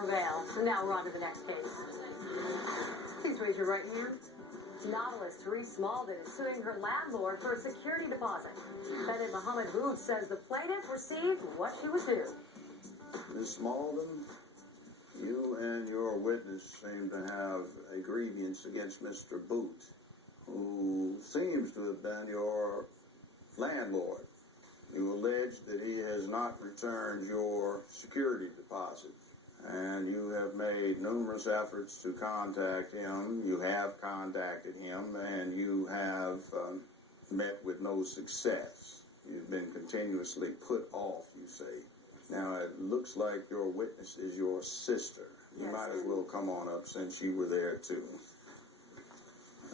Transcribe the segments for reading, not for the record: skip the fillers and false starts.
prevail. So now we're on to the next case. Please raise your right hand. Novelist Terese is suing her landlord for a security deposit. Defendant Mohammed Booth says the plaintiff received what she was due. Ms. Malden, you and your witness seem to have a grievance against Mr. Booth, who seems to have been your landlord. You allege that he has not returned your security deposit, and you have made numerous efforts to contact him. You have contacted him, and you have met with no success. You've been continuously put off, you say. Now, it looks like your witness is your sister. You Yes, might as well come on up since you were there, too.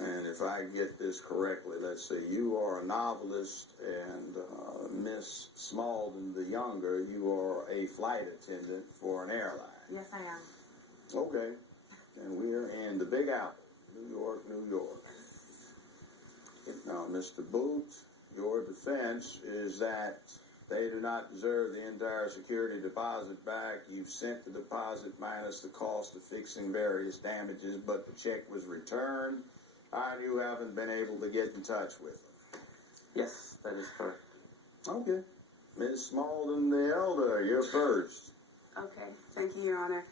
And if I get this correctly, let's see, you are a novelist, and Miss Smalden, the younger, you are a flight attendant for an airline. Yes, I am. Okay. And we're in the Big Apple, New York, New York. Now, Mr. Booth, your defense is that they do not deserve the entire security deposit back. You've sent the deposit minus the cost of fixing various damages, but the check was returned, and you haven't been able to get in touch with them. Yes, that is correct. Okay. Ms. Smalden, the elder, you're first. Okay, thank you, Your Honor.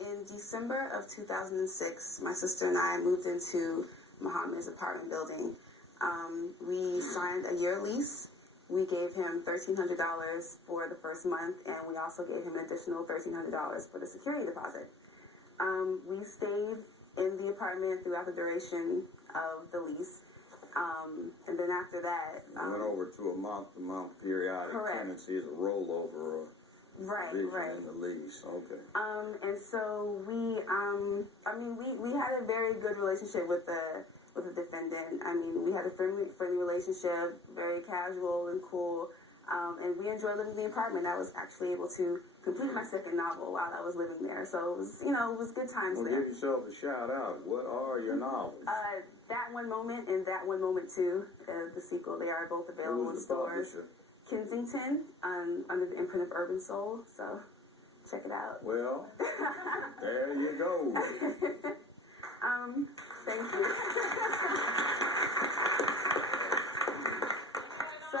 In December of 2006, my sister and I moved into Muhammad's apartment building. We signed a year lease. We gave him $1,300 for the first month, and we also gave him an additional $1,300 for the security deposit. We stayed in the apartment throughout the duration of the lease. And then after that... You went over to a month-to-month periodic correct. tenancy as a rollover or Right. in the lease. Okay. And so we had a very good relationship with the defendant. I mean, we had a friendly relationship, very casual and cool. And we enjoyed living in the apartment. I was actually able to complete my second novel while I was living there. So it was, it was good times Well, there. give yourself a shout out. What are your novels? That One Moment and That One Moment Too, the sequel. They are both available in Who's the stores. publisher? Kensington, under the imprint of Urban Soul. So check it out. Well, there you go. Thank you. So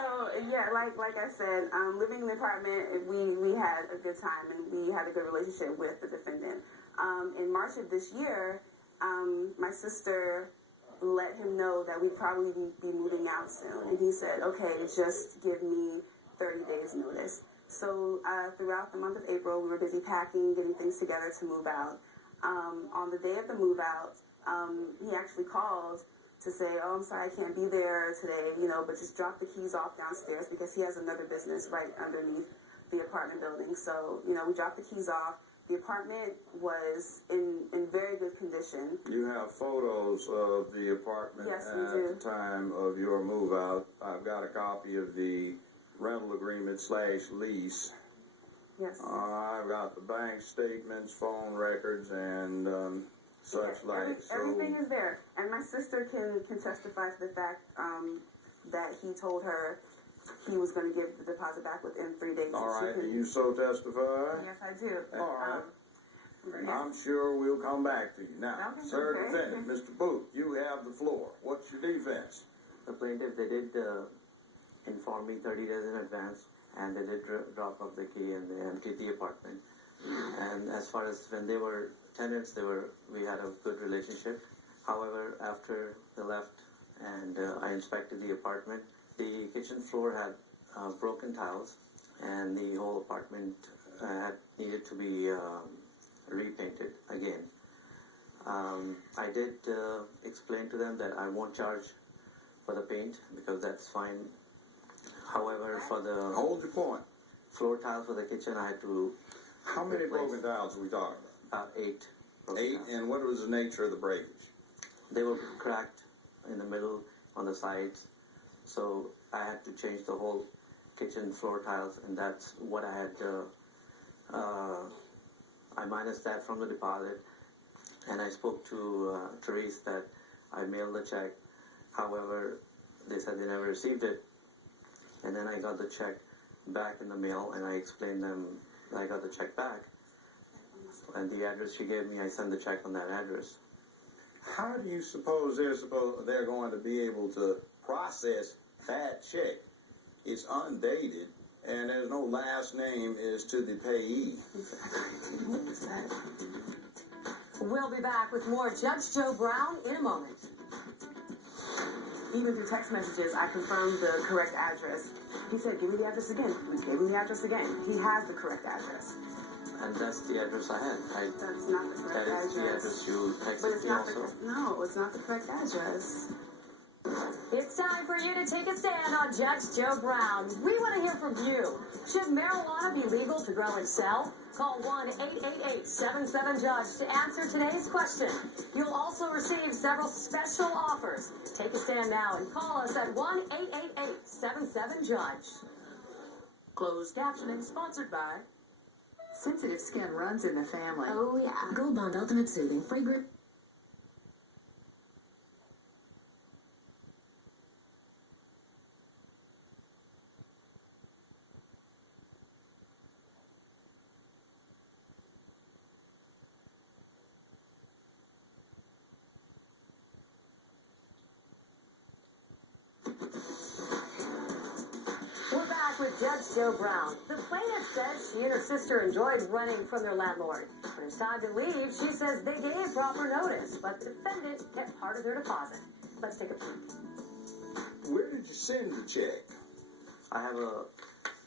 yeah, like I said, living in the apartment, we had a good time and we had a good relationship with the defendant. In March of this year, my sister let him know that we'd probably be moving out soon, and he said, "Okay, just give me 30 days notice." So throughout the month of April, we were busy packing, getting things together to move out. On the day of the move out, he actually called to say, "Oh, I'm sorry, I can't be there today, but just drop the keys off downstairs," because he has another business right underneath the apartment building. So, we dropped the keys off. The apartment was in very good condition. You have photos of the apartment Yes, we at do. the time of your move out. I've got a copy of the rental agreement / lease. Yes. I've got the bank statements, phone records, and such like. Everything is there. And my sister can testify to the fact that he told her he was going to give the deposit back within 3 days. All right, do you so testify? Yes, I do. All right. Yes. I'm sure we'll come back to you. Now, Okay, sir, okay. defendant, Mr. Booth, you have the floor. What's your defense? The plaintiff, they did inform me 30 days in advance, and they did drop off the key and they emptied the apartment. And as far as when they were tenants, we had a good relationship. However, after they left and I inspected the apartment, the kitchen floor had broken tiles, and the whole apartment had needed to be repainted again. I did explain to them that I won't charge for the paint because that's fine. However, for the Hold your point. floor tiles for the kitchen, I had to How many replace broken tiles are we talking about? 8. broken 8, tiles. and what was the nature of the breakage? They were cracked in the middle, on the sides, so I had to change the whole kitchen floor tiles, and that's what I had. I minus that from the deposit, and I spoke to Terese that I mailed the check. However, they said they never received it, and then I got the check back in the mail, and I explained them that I got the check back. And the address she gave me, I sent the check on that address. How do you suppose they're going to be able to process that check? It's undated, and there's no last name as to the payee. We'll be back with more Judge Joe Brown in a moment. Even through text messages, I confirmed the correct address. He said, give me the address again. We gave him the address again. He has the correct address. And that's the address I had. That's not the correct address. That is the address you But texted it's me not also. no, it's not the correct address. It's time for you to take a stand on Judge Joe Brown. We want to hear from you. Should marijuana be legal to grow and sell? Call 1-888-77-JUDGE to answer today's question. You'll also receive several special offers. Take a stand now and call us at 1-888-77-JUDGE. Closed captioning sponsored by... Sensitive skin runs in the family. Oh, yeah. Gold Bond Ultimate Soothing Fragrant. We're back with Judge Joe Brown. The plaintiff says she and her sister enjoyed running from their landlord. When it's time to leave, she says they gave proper notice, but the defendant kept part of their deposit. Let's take a peek. Where did you send the check? I have a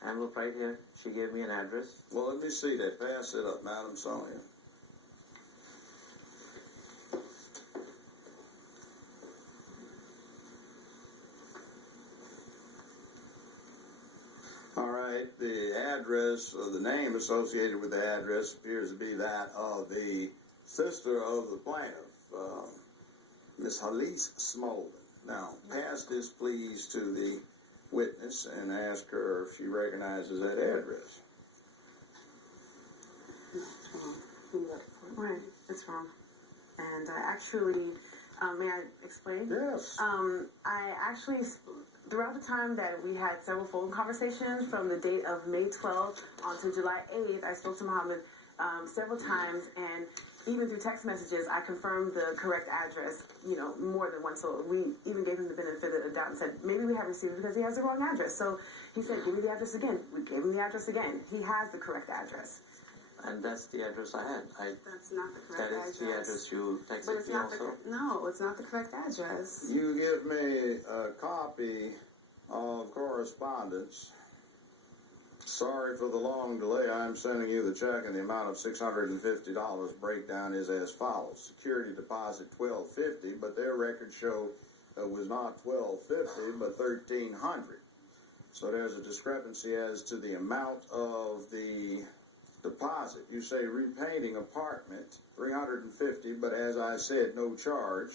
envelope right here. She gave me an address. Well, let me see that. Pass it up, Madam Sonia. All right, the address, the name associated with the address appears to be that of the sister of the plaintiff, Miss Helese Smolden. Now, pass this, please, to the witness and ask her if she recognizes that address. Right, it's wrong. And I actually, may I explain? Yes. I actually, throughout the time that we had several phone conversations from the date of May 12th onto July 8th, I spoke to Muhammad several times, and even through text messages, I confirmed the correct address, more than once. So we even gave him the benefit of the doubt and said, maybe we have received it because he has the wrong address. So he said, give me the address again. We gave him the address again. He has the correct address. And that's the address I had. That's not the correct That is the address you But texted it's me not also. no, it's not the correct address. You give me a copy of correspondence. Sorry for the long delay. I'm sending you the check in the amount of $650. Breakdown is as follows. Security deposit $1,250, but their records show it was not $1,250, but $1,300. So there's a discrepancy as to the amount of the deposit. You say repainting apartment, $350, but as I said, no charge.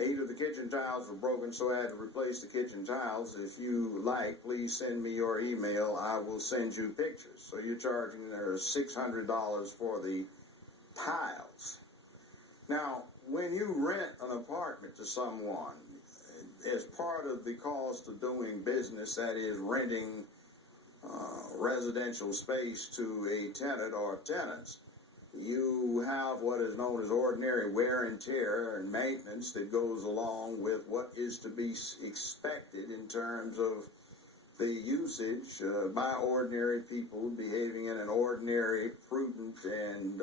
8 of the kitchen tiles were broken, so I had to replace the kitchen tiles. If you like, please send me your email. I will send you pictures. So you're charging there $600 for the tiles. Now, when you rent an apartment to someone, as part of the cost of doing business, that is renting residential space to a tenant or tenants, you have what is known as ordinary wear and tear and maintenance that goes along with what is to be expected in terms of the usage by ordinary people behaving in an ordinary, prudent, and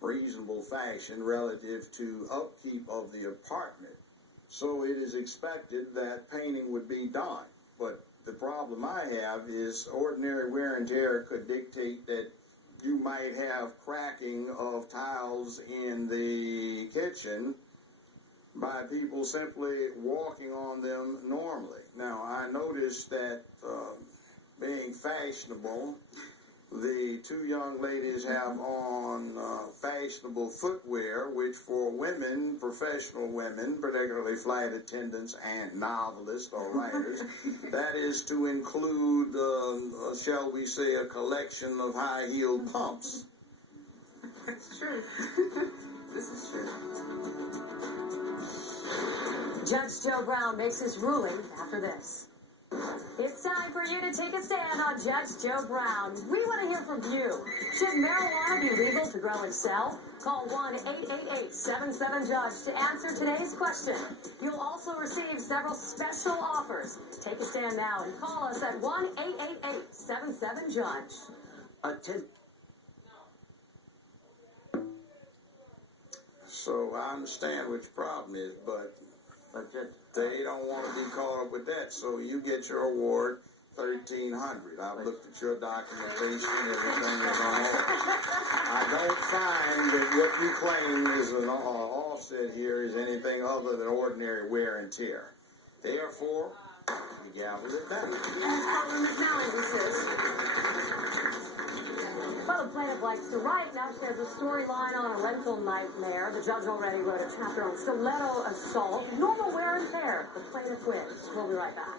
reasonable fashion relative to upkeep of the apartment. So it is expected that painting would be done. But the problem I have is ordinary wear and tear could dictate that you might have cracking of tiles in the kitchen by people simply walking on them normally. Now, I noticed that being fashionable, the 2 young ladies have on fashionable footwear, which for women, professional women, particularly flight attendants and novelists or writers, that is to include, shall we say, a collection of high-heeled pumps. It's true. This is true. Judge Joe Brown makes his ruling after this. It's time for you to take a stand on Judge Joe Brown. We want to hear from you. Should marijuana be legal to grow and sell? Call 1-888-77-JUDGE to answer today's question. You'll also receive several special offers. Take a stand now and call us at 1-888-77-JUDGE. So I understand what your problem is, but Judge, they don't want to be caught up with that. So you get your award, $1,300. I've looked at your documentation, everything is on order. I don't find that what you claim is an offset here is anything other than ordinary wear and tear. Therefore, you gavel it back. As Courtroom is now in recess. Well, the plaintiff likes to write, now shares a storyline on a rental nightmare. The judge already wrote a chapter on stiletto assault. Normal wear and tear. The plaintiff wins. We'll be right back.